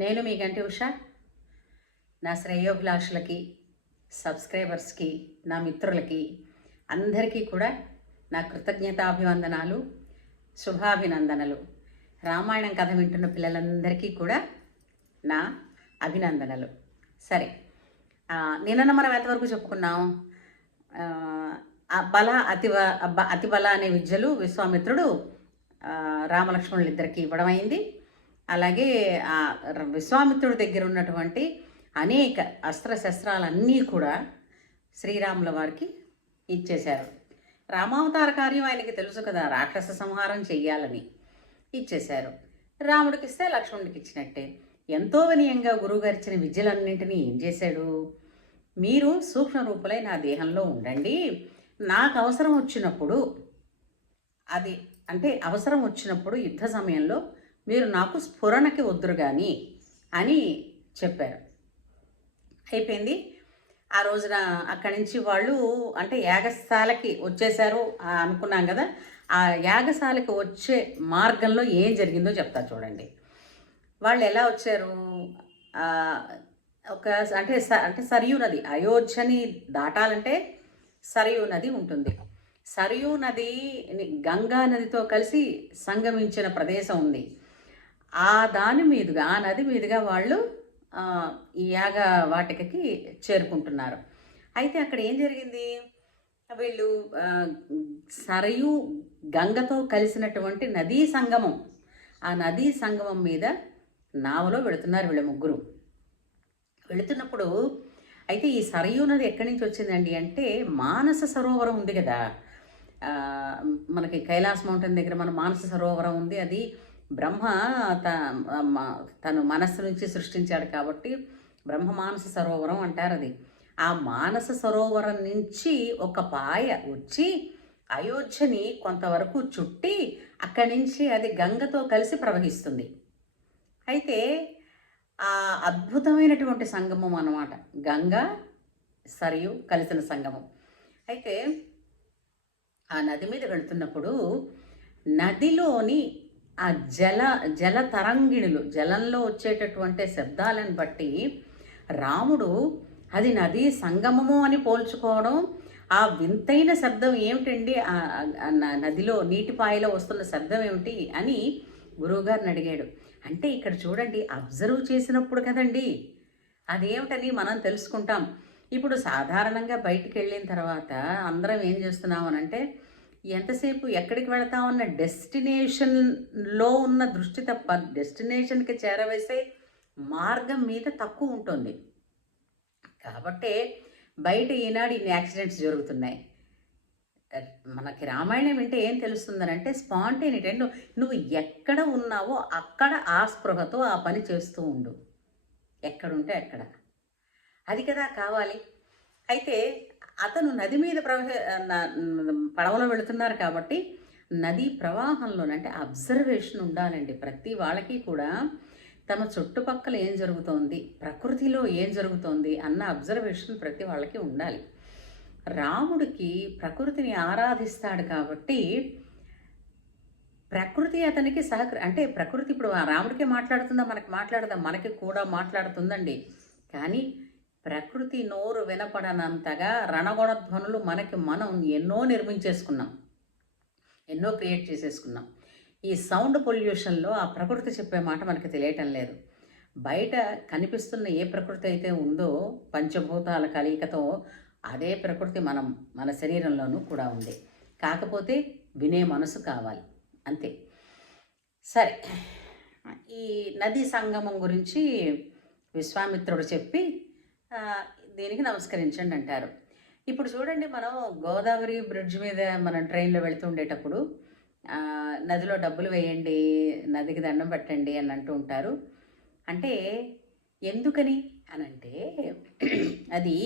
నేను మీ గంటి ఉష. నా శ్రేయోభిలాషులకి, సబ్స్క్రైబర్స్కి, నా మిత్రులకి అందరికీ కూడా నా కృతజ్ఞతాభివందనాలు, శుభాభినందనలు. రామాయణం కథ వింటున్న పిల్లలందరికీ కూడా నా అభినందనలు. సరే, నిన్న మనం ఎంతవరకు చెప్పుకున్నాం? బల అతిబల అనే విద్యలు విశ్వామిత్రుడు రామలక్ష్మణులు ఇద్దరికి ఇవ్వడం అయింది. అలాగే విశ్వామిత్రుడి దగ్గర ఉన్నటువంటి అనేక అస్త్రశస్త్రాలన్నీ కూడా శ్రీరాముల వారికి ఇచ్చేశారు. రామావతార కార్యం ఆయనకి తెలుసు కదా, రాక్షస సంహారం చెయ్యాలని ఇచ్చేశారు. రాముడికి ఇస్తే లక్ష్మణుడికి ఇచ్చినట్టే. ఎంతో వినయంగా గురువుగారు ఇచ్చిన విద్యలన్నింటినీ ఏం చేశాడు? మీరు సూక్ష్మ రూపులై నా దేహంలో ఉండండి, నాకు అవసరం వచ్చినప్పుడు అవసరం వచ్చినప్పుడు యుద్ధ సమయంలో మీరు నాకు స్ఫురణకి వద్దురు కానీ అని చెప్పారు. అయిపోయింది. ఆ రోజున అక్కడి నుంచి వాళ్ళు యాగశాలకి వచ్చేసారు అనుకున్నాం కదా. ఆ యాగశాలకి వచ్చే మార్గంలో ఏం జరిగిందో చెప్తా చూడండి. వాళ్ళు ఎలా వచ్చారు? సరియు నది, అయోధ్యని దాటాలంటే సరియు నది ఉంటుంది. సరియు నది గంగా నదితో కలిసి సంగమించిన ప్రదేశం ఉంది. ఆ నది మీదుగా వాళ్ళు ఈ యాగ వాటికకి చేరుకుంటున్నారు. అయితే అక్కడ ఏం జరిగింది? వీళ్ళు సరయు గంగతో కలిసినటువంటి నదీ సంగమం, ఆ నదీ సంగమం మీద నావలో వెళుతున్నారు వీళ్ళ ముగ్గురు. వెళుతున్నప్పుడు అయితే ఈ సరయూ నది ఎక్కడి నుంచి వచ్చిందండి అంటే, మానస సరోవరం ఉంది కదా, మనకి కైలాస్ మౌంటైన్ దగ్గర మన మానస సరోవరం ఉంది. అది బ్రహ్మ తను మనస్సు నుంచి సృష్టించాడు కాబట్టి బ్రహ్మ మానస సరోవరం అంటారు. అది ఆ మానస సరోవరం నుంచి ఒక పాయ వచ్చి అయోధ్యని కొంతవరకు చుట్టి అక్కడి నుంచి అది గంగతో కలిసి ప్రవహిస్తుంది. అయితే ఆ అద్భుతమైనటువంటి సంగమం అన్నమాట గంగా సరియు కలిసిన సంగమం. అయితే ఆ నది మీద వెళుతున్నప్పుడు నదిలోని ఆ జల తరంగిణులు, జలంలో వచ్చేటటువంటి శబ్దాలను బట్టి రాముడు అది నదీ సంగమము అని పోల్చుకోవడం, ఆ వింతైన శబ్దం ఏమిటండి, నదిలో నీటిపాయలో వస్తున్న శబ్దం ఏమిటి అని గురువుగారిని అడిగాడు. అంటే ఇక్కడ చూడండి, అబ్జర్వ్ చేసినప్పుడు కదండి అదేమిటని మనం తెలుసుకుంటాం. ఇప్పుడు సాధారణంగా బయటికి వెళ్ళిన తర్వాత అందరం ఏం చేస్తున్నాం అనంటే, ఎంతసేపు ఎక్కడికి వెళతామన్న డెస్టినేషన్లో ఉన్న దృష్టి తప్ప డెస్టినేషన్కి చేరవేసే మార్గం మీద తక్కువ ఉంటుంది. కాబట్టే బయట ఈనాడు ఇన్ని యాక్సిడెంట్స్ జరుగుతున్నాయి. మనకి రామాయణం వింటే ఏం తెలుస్తుందనంటే, స్పాంటేనిటీ. నువ్వు ఎక్కడ ఉన్నావో అక్కడ ఆ స్పృహతో ఆ పని చేస్తూ ఉండు, ఎక్కడుంటే అక్కడ. అది కదా కావాలి. అయితే అతను నది మీద పడవలో వెళుతున్నారు కాబట్టి నదీ ప్రవాహంలోనంటే అబ్జర్వేషన్ ఉండాలండి. ప్రతి వాళ్ళకి కూడా తమ చుట్టుపక్కల ఏం జరుగుతోంది, ప్రకృతిలో ఏం జరుగుతోంది అన్న అబ్జర్వేషన్ ప్రతి వాళ్ళకి ఉండాలి. రాముడికి ప్రకృతిని ఆరాధిస్తాడు కాబట్టి ప్రకృతి అతనికి ప్రకృతి ఇప్పుడు రాముడికే మాట్లాడుతుందా, మనకి మాట్లాడదా? మనకి కూడా మాట్లాడుతుందండి. కానీ ప్రకృతి నోరు వినపడనంతగా రణగొణ ధ్వనులు మనం ఎన్నో నిర్మించేసుకున్నాం, ఎన్నో క్రియేట్ చేసేసుకున్నాం. ఈ సౌండ్ పొల్యూషన్లో ఆ ప్రకృతి చెప్పే మాట మనకి తెలియటం లేదు. బయట కనిపిస్తున్న ఏ ప్రకృతి అయితే ఉందో పంచభూతాల కలయికతో, అదే ప్రకృతి మన శరీరంలోనూ కూడా ఉంది. కాకపోతే వినే మనసు కావాలి, అంతే. సరే, ఈ నదీ సంగమం గురించి విశ్వామిత్రుడు చెప్పి దీనికి నమస్కరించండి అంటారు. ఇప్పుడు చూడండి, మనం గోదావరి బ్రిడ్జ్ మీద మనం ట్రైన్లో వెళుతుండేటప్పుడు నదిలో డబ్బులు వేయండి, నదికి దండం పెట్టండి అని అంటూ ఉంటారు. అంటే ఎందుకని అనంటే, అది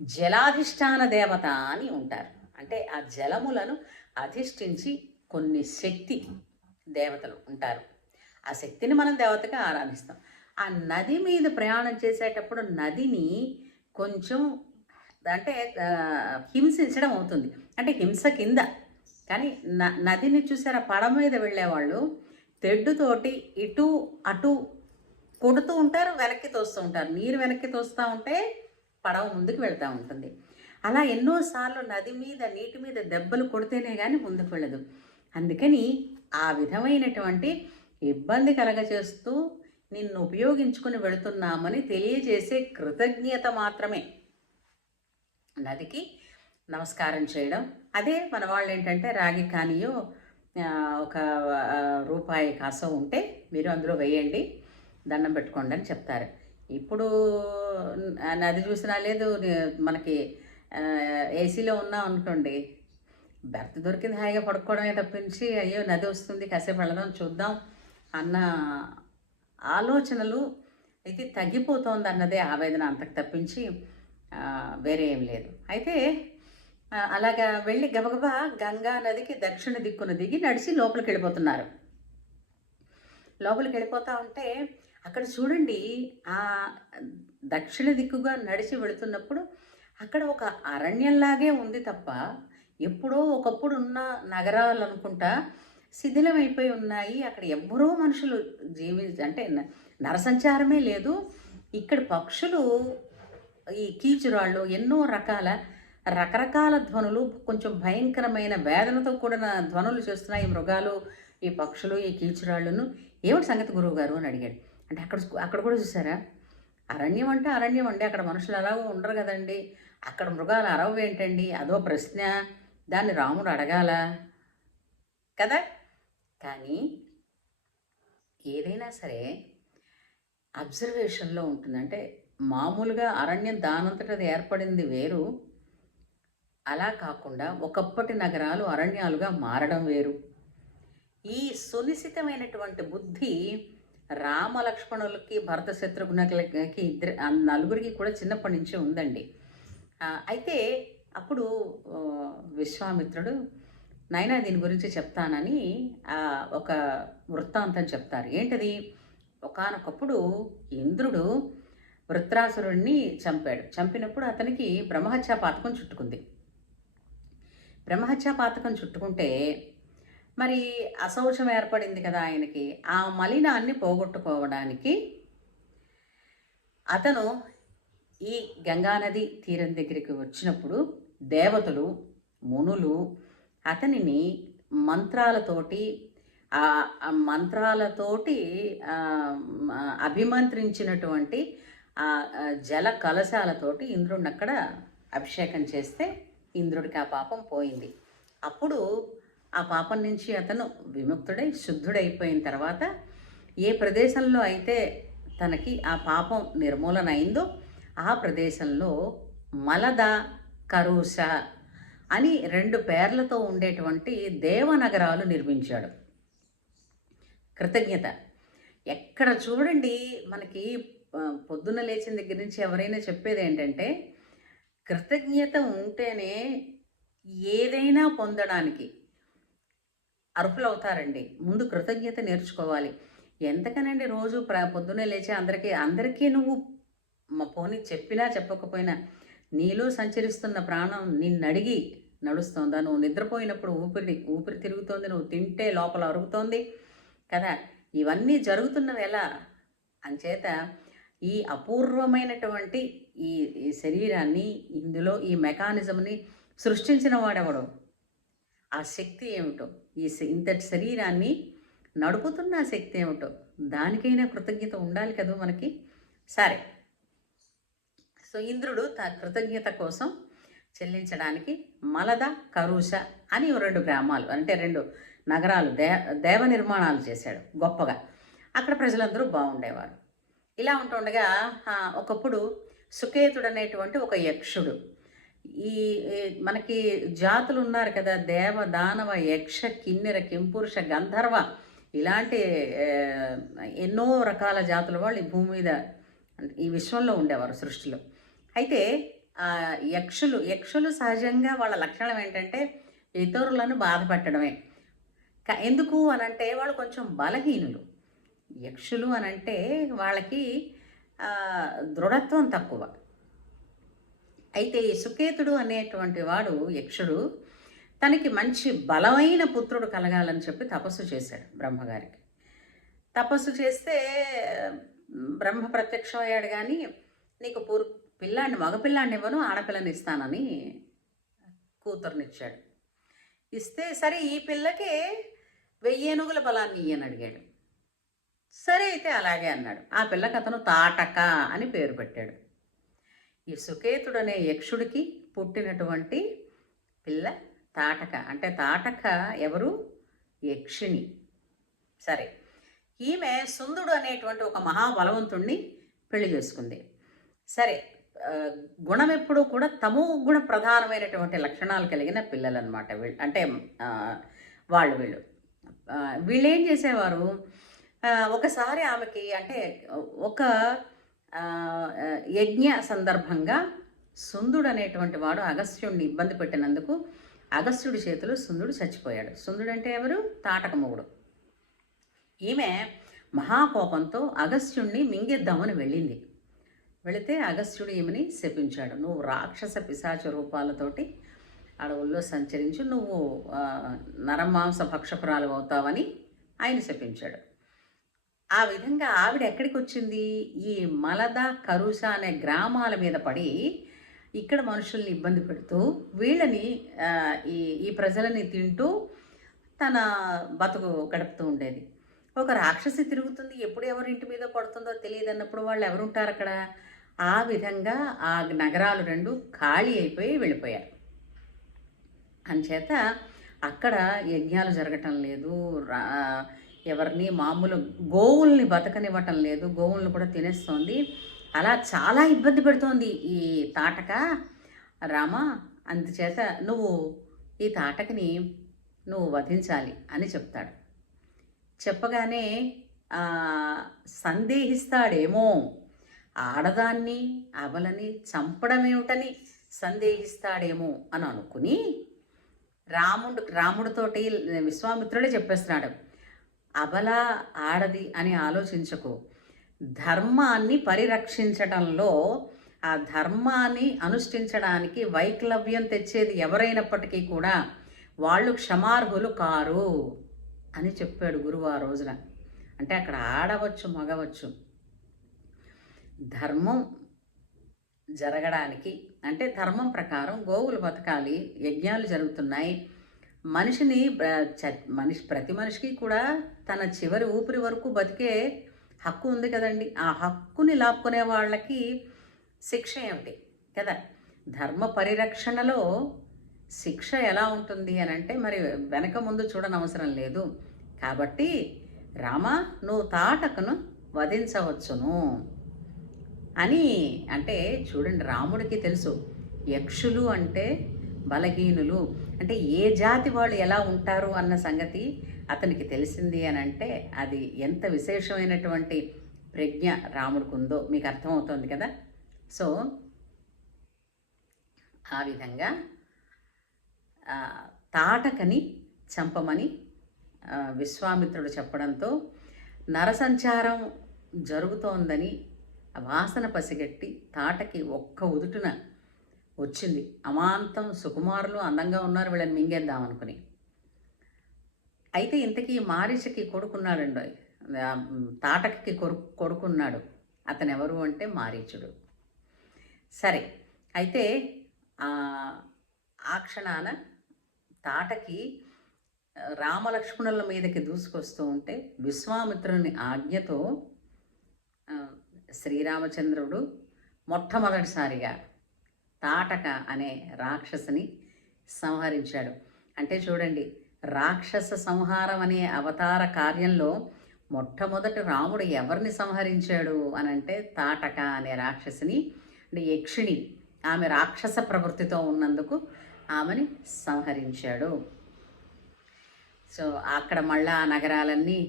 జలాధిష్టాన దేవత అని ఉంటారు. అంటే ఆ జలములను అధిష్ఠించి కొన్ని శక్తి దేవతలు ఉంటారు. ఆ శక్తిని మనం దేవతగా ఆరాధిస్తాం. ఆ నది మీద ప్రయాణం చేసేటప్పుడు నదిని కొంచెం హింసించడం అవుతుంది. హింస కింద. కానీ నదిని చూసారా, పడవ మీద వెళ్ళేవాళ్ళు తెడ్డుతోటి ఇటు అటు కొడుతూ ఉంటారు, వెనక్కి తోస్తూ ఉంటారు. నీరు వెనక్కి తోస్తూ ఉంటే పడవ ముందుకు వెళ్తూ ఉంటుంది. అలా ఎన్నోసార్లు నది మీద నీటి మీద దెబ్బలు కొడితేనే కానీ ముందుకు వెళ్ళదు. అందుకని ఆ విధమైనటువంటి ఇబ్బంది కలగచేస్తూ నిన్ను ఉపయోగించుకుని వెళుతున్నామని తెలియజేసే కృతజ్ఞత మాత్రమే నదికి నమస్కారం చేయడం. అదే మన వాళ్ళు ఏంటంటే రాగి కానియో ఒక రూపాయి కాసో ఉంటే మీరు అందులో వేయండి, దండం పెట్టుకోండి అని చెప్తారు. ఇప్పుడు నది చూసినా లేదు, మనకి ఏసీలో ఉన్నాం అనుకోండి, బెర్త్ దొరికింది హాయిగా పడుకోవడమే తప్పించి అయ్యో నది వస్తుంది కాసేపు వెళ్ళడం చూద్దాం అన్న ఆలోచనలు ఇది తగ్గిపోతోంది అన్నదే ఆవేదన, అంతకు తప్పించి వేరే ఏం లేదు. అయితే అలాగా వెళ్ళి గబగబా గంగా నదికి దక్షిణ దిక్కున దిగి నడిచి లోపలికి వెళ్ళిపోతున్నారు. లోపలికి వెళ్ళిపోతూ ఉంటే అక్కడ చూడండి, ఆ దక్షిణ దిక్కుగా నడిచి వెళుతున్నప్పుడు అక్కడ ఒక అరణ్యంలాగే ఉంది తప్ప ఎప్పుడో ఒకప్పుడు ఉన్న నగరాలు అనుకుంటా శిథిలమైపోయి ఉన్నాయి. అక్కడ ఎవ్వరూ మనుషులు అంటే నరసంచారమే లేదు. ఇక్కడ పక్షులు, ఈ కీచురాళ్ళు, ఎన్నో రకరకాల ధ్వనులు, కొంచెం భయంకరమైన వేదనతో కూడిన ధ్వనులు చేస్తున్నాయి ఈ మృగాలు, ఈ పక్షులు, ఈ కీచురాళ్ళను. ఏమిటి సంగతి గురువు గారు అని అడిగాడు. అంటే అక్కడ కూడా చూసారా, అరణ్యం అంటే అరణ్యం అండి, అక్కడ మనుషులు అలాగో ఉండరు కదండి, అక్కడ మృగాలు అరవ ఏంటండి, అదో ప్రశ్న, దాన్ని రాముడు అడగాల కదా. కానీ ఏదైనా సరే అబ్జర్వేషన్లో ఉంటుంది. అంటే మామూలుగా అరణ్యం దానంతట అది ఏర్పడింది వేరు, అలా కాకుండా ఒకప్పటి నగరాలు అరణ్యాలుగా మారడం వేరు. ఈ సునిశ్చితమైనటువంటి బుద్ధి రామలక్ష్మణులకి, భరత శత్రుఘ్నులకి, నలుగురికి కూడా చిన్నప్పటి నుంచి ఉందండి. అయితే అప్పుడు విశ్వామిత్రుడు, నాయనా దీని గురించి చెప్తానని ఒక వృత్తాంతం చెప్తారు. ఏంటది, ఒకానొకప్పుడు ఇంద్రుడు వృత్రాసురుణ్ణి చంపినప్పుడు అతనికి బ్రహ్మహత్యా పాతకం చుట్టుకుంది. బ్రహ్మహత్యా పాతకం చుట్టుకుంటే మరి అశౌచం ఏర్పడింది కదా ఆయనకి. ఆ మలినాన్ని పోగొట్టుకోవడానికి అతను ఈ గంగానది తీరం దగ్గరికి వచ్చినప్పుడు దేవతలు, మునులు అతనిని మంత్రాలతోటి అభిమంత్రించినటువంటి జల కలశాలతోటి ఇంద్రుడిని అక్కడ అభిషేకం చేస్తే ఇంద్రుడికి ఆ పాపం పోయింది. అప్పుడు ఆ పాపం నుంచి అతను విముక్తుడై శుద్ధుడైపోయిన తర్వాత ఏ ప్రదేశంలో అయితే తనకి ఆ పాపం నిర్మూలన అయిందో ఆ ప్రదేశంలో మలద, కరుష అని 2 పేర్లతో ఉండేటువంటి దేవనగరాలు నిర్మించాడు. కృతజ్ఞత ఎక్కడ చూడండి, మనకి పొద్దున్న లేచిన దగ్గర నుంచి ఎవరైనా చెప్పేది ఏంటంటే కృతజ్ఞత ఉంటేనే ఏదైనా పొందడానికి అర్హులవుతారండి. ముందు కృతజ్ఞత నేర్చుకోవాలి. ఎంతకనండి రోజు పొద్దున్నే లేచి అందరికీ నువ్వు పోనీ చెప్పినా చెప్పకపోయినా నీలో సంచరిస్తున్న ప్రాణం నిన్నడిగి నడుస్తోందా, నువ్వు నిద్రపోయినప్పుడు ఊపిరి తిరుగుతోంది, నువ్వు తింటే లోపల అరుగుతోంది కదా, ఇవన్నీ జరుగుతున్నవి ఎలా అంచేత ఈ అపూర్వమైనటువంటి ఈ శరీరాన్ని, ఇందులో ఈ మెకానిజంని సృష్టించిన వాడెవడో, ఆ శక్తి ఏమిటో, ఇంతటి శరీరాన్ని నడుపుతున్న శక్తి ఏమిటో, దానికైనా కృతజ్ఞత ఉండాలి కదా మనకి. సరే, సో ఇంద్రుడు కృతజ్ఞత కోసం చెల్లించడానికి మలద, కరుష అని 2 గ్రామాలు, అంటే 2 నగరాలు దేవ నిర్మాణాలు చేశాడు గొప్పగా. అక్కడ ప్రజలందరూ బాగుండేవారు. ఇలా ఉంటుండగా ఒకప్పుడు సుకేతుడు అనేటువంటి ఒక యక్షుడు, ఈ మనకి జాతులు ఉన్నారు కదా, దేవ, దానవ, యక్ష, కిన్నెర, కింపురుష, గంధర్వ, ఇలాంటి ఎన్నో రకాల జాతుల వాళ్ళు ఈ భూమి మీద, ఈ విశ్వంలో ఉండేవారు, సృష్టిలో. అయితే యక్షులు సహజంగా వాళ్ళ లక్షణం ఏంటంటే ఇతరులను బాధ పెట్టడమే. ఎందుకు అనంటే వాళ్ళు కొంచెం బలహీనులు. యక్షులు అనంటే వాళ్ళకి దృఢత్వం తక్కువ. అయితే ఈ సుకేతుడు అనేటువంటి వాడు యక్షుడు తనకి మంచి బలమైన పుత్రుడు కలగాలని చెప్పి తపస్సు చేశాడు బ్రహ్మగారికి. తపస్సు చేస్తే బ్రహ్మ ప్రత్యక్షం అయ్యాడు, కానీ నీకు మగపిల్లాడిని ఇవ్వను, ఆడపిల్లని ఇస్తానని కూతురునిచ్చాడు. ఇస్తే సరే ఈ పిల్లకి 1000 ఏనుగుల బలాన్ని ఇయ్యని అడిగాడు. సరే అయితే అలాగే అన్నాడు. ఆ పిల్లకి అతను తాటక అని పేరు పెట్టాడు. ఈ సుకేతుడు అనే యక్షుడికి పుట్టినటువంటి పిల్ల తాటక. అంటే తాటక ఎవరు? యక్షిణి. సరే, ఈమె సుందుడు అనేటువంటి ఒక మహాబలవంతుణ్ణి పెళ్లి చేసుకుంది. సరే, గుణం ఎప్పుడూ కూడా తమో గుణ ప్రధానమైనటువంటి లక్షణాలు కలిగిన పిల్లలు అనమాట వీళ్ళు. అంటే వీళ్ళు వీళ్ళేం చేసేవారు, ఒకసారి ఆమెకి అంటే ఒక యజ్ఞ సందర్భంగా సుందుడు అనేటువంటి వాడు అగస్త్యుడిని ఇబ్బంది పెట్టినందుకు అగస్త్యుడి చేతిలో సుందుడు చచ్చిపోయాడు. సుందుడు అంటే ఎవరు? తాటక మొగుడు. ఈమె మహాకోపంతో అగస్త్యుడిని మింగేద్దామని వెళ్ళింది. వెళితే అగస్త్యుడు ఈమెని శపించాడు. నువ్వు రాక్షస పిశాచ రూపాలతోటి అడవుల్లో సంచరించు, నువ్వు నరమాంస భక్షపురాలు అవుతావని ఆయన శపించాడు. ఆ విధంగా ఆవిడ ఎక్కడికి వచ్చింది? ఈ మలద, కరుష అనే గ్రామాల మీద పడి ఇక్కడ మనుషుల్ని ఇబ్బంది పెడుతూ వీళ్ళని ఈ ప్రజలని తింటూ తన బతుకు గడుపుతూ ఉండేది. ఒక రాక్షసి తిరుగుతుంది, ఎప్పుడు ఎవరింటి మీద పడుతుందో తెలియదు అన్నప్పుడు వాళ్ళు ఎవరుంటారు అక్కడ? ఆ విధంగా ఆ నగరాలు 2 ఖాళీ అయిపోయి వెళ్ళిపోయారు. అంచేత అక్కడ యజ్ఞాలు జరగటం లేదు, ఎవరిని మామూలు గోవుల్ని బతకనివ్వటం లేదు, గోవుల్ని కూడా తినేస్తోంది. అలా చాలా ఇబ్బంది పెడుతోంది ఈ తాటక. రామ, అందుచేత నువ్వు ఈ తాటకని నువ్వు వధించాలి అని చెప్తాడు. చెప్పగానే సందేహిస్తాడేమో, ఆడదాన్ని అబలని చంపడమేమిటని సందేహిస్తాడేమో అని అనుకుని రాముడితోటి విశ్వామిత్రుడే చెప్పేస్తున్నాడు, అబల ఆడది అని ఆలోచించకు, ధర్మాన్ని పరిరక్షించడంలో ఆ ధర్మాన్ని అనుష్ఠించడానికి వైక్లవ్యం తెచ్చేది ఎవరైనప్పటికీ కూడా వాళ్ళు క్షమార్హులు కారు అని చెప్పాడు గురువు ఆ రోజున. అంటే అక్కడ ఆడవచ్చు మగవచ్చు, ధర్మం జరగడానికి అంటే ధర్మం ప్రకారం గోవులు బతకాలి, యజ్ఞాలు జరుగుతున్నాయి, ప్రతి మనిషికి కూడా తన చివరి ఊపిరి వరకు బతికే హక్కు ఉంది కదండి. ఆ హక్కుని లాక్కునే వాళ్ళకి శిక్ష ఏమిటి కదా? ధర్మ పరిరక్షణలో శిక్ష ఎలా ఉంటుంది అని అంటే మరి వెనక ముందు చూడనవసరం లేదు. కాబట్టి రామ, నువ్వు తాటకను వధించవచ్చును అని అంటే చూడండి, రాముడికి తెలుసు యక్షులు అంటే బలహీనులు, అంటే ఏ జాతి వాళ్ళు ఎలా ఉంటారు అన్న సంగతి అతనికి తెలిసింది అని అంటే అది ఎంత విశేషమైనటువంటి ప్రజ్ఞ రాముడికి ఉందో మీకు అర్థమవుతుంది కదా. సో ఆ విధంగా తాటకని చంపమని విశ్వామిత్రుడు చెప్పడంతో నరసంచారం జరుగుతోందని వాసన పసిగట్టి తాటకి ఒక్క ఉదుటున వచ్చింది. అమాంతం సుకుమారులు అందంగా ఉన్నారు, వీళ్ళని మింగేద్దామనుకుని. అయితే ఇంతకీ మారీచకి కొడుకున్నాడండి, తాటకి కొడుకున్నాడు. అతను ఎవరు అంటే మారీచుడు. సరే, అయితే ఆ క్షణాన తాటకి రామలక్ష్మణుల మీదకి దూసుకొస్తూ ఉంటే విశ్వామిత్రుని ఆజ్ఞతో శ్రీరామచంద్రుడు మొట్టమొదటిసారిగా తాటక అనే రాక్షసుని సంహరించాడు. అంటే చూడండి, రాక్షస సంహారం అనే అవతార కార్యంలో మొట్టమొదటి రాముడు ఎవరిని సంహరించాడు అని అంటే తాటక అనే రాక్షసిని, అంటే యక్షిణి. ఆమె రాక్షస ప్రవృత్తితో ఉన్నందుకు ఆమెని సంహరించాడు. సో అక్కడ మళ్ళా ఆ నగరాలన్నీ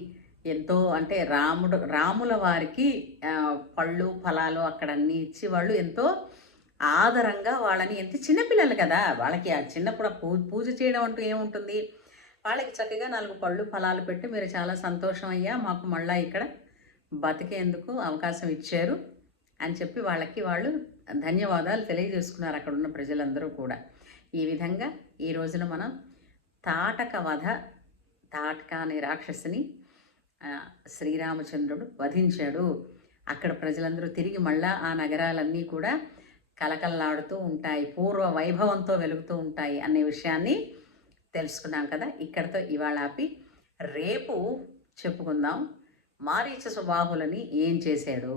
ఎంతో అంటే రాముల వారికి పళ్ళు ఫలాలు అక్కడ అన్నీ ఇచ్చి వాళ్ళు ఎంతో ఆదరంగా వాళ్ళని, ఎంత చిన్నపిల్లలు కదా వాళ్ళకి చిన్నప్పుడు పూజ చేయడం అంటూ ఏముంటుంది, వాళ్ళకి చక్కగా 4 పళ్ళు ఫలాలు పెట్టి మీరు చాలా సంతోషం అయ్యా, మాకు మళ్ళీ ఇక్కడ బతికేందుకు అవకాశం ఇచ్చారు అని చెప్పి వాళ్ళకి వాళ్ళు ధన్యవాదాలు తెలియజేసుకున్నారు అక్కడ ఉన్న ప్రజలందరూ కూడా. ఈ విధంగా ఈ రోజున మనం తాటక వధ, తాటక అనే రాక్షసిని శ్రీరామచంద్రుడు వధించాడు. అక్కడ ప్రజలందరూ తిరిగి మళ్ళా ఆ నగరాలన్నీ కూడా కలకల్లాడుతూ ఉంటాయి, పూర్వ వైభవంతో వెలుగుతూ ఉంటాయి అనే విషయాన్ని తెలుసుకున్నాం కదా. ఇక్కడతో ఇవాళ ఆపి రేపు చెప్పుకుందాం మారీచ సుబాహులని ఏం చేశాడు,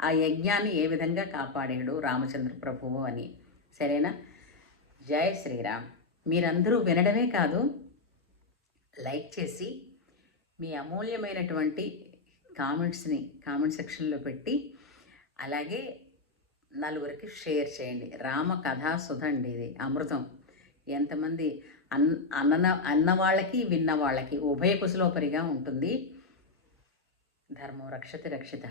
ఆ యజ్ఞాన్ని ఏ విధంగా కాపాడాడు రామచంద్ర ప్రభువు అని. సరేనా? జై శ్రీరామ్. మీరందరూ వినడమే కాదు, లైక్ చేసి మీ అమూల్యమైనటువంటి కామెంట్స్ని కామెంట్ సెక్షన్లో పెట్టి అలాగే నలుగురికి షేర్ చేయండి. రామ కథా సుధ అండి, ఇది అమృతం. ఎంతమంది అన్న వాళ్ళకి విన్న వాళ్ళకి ఉభయ కుశలోపరిగా ఉంటుంది. ధర్మం రక్షతి రక్షిత.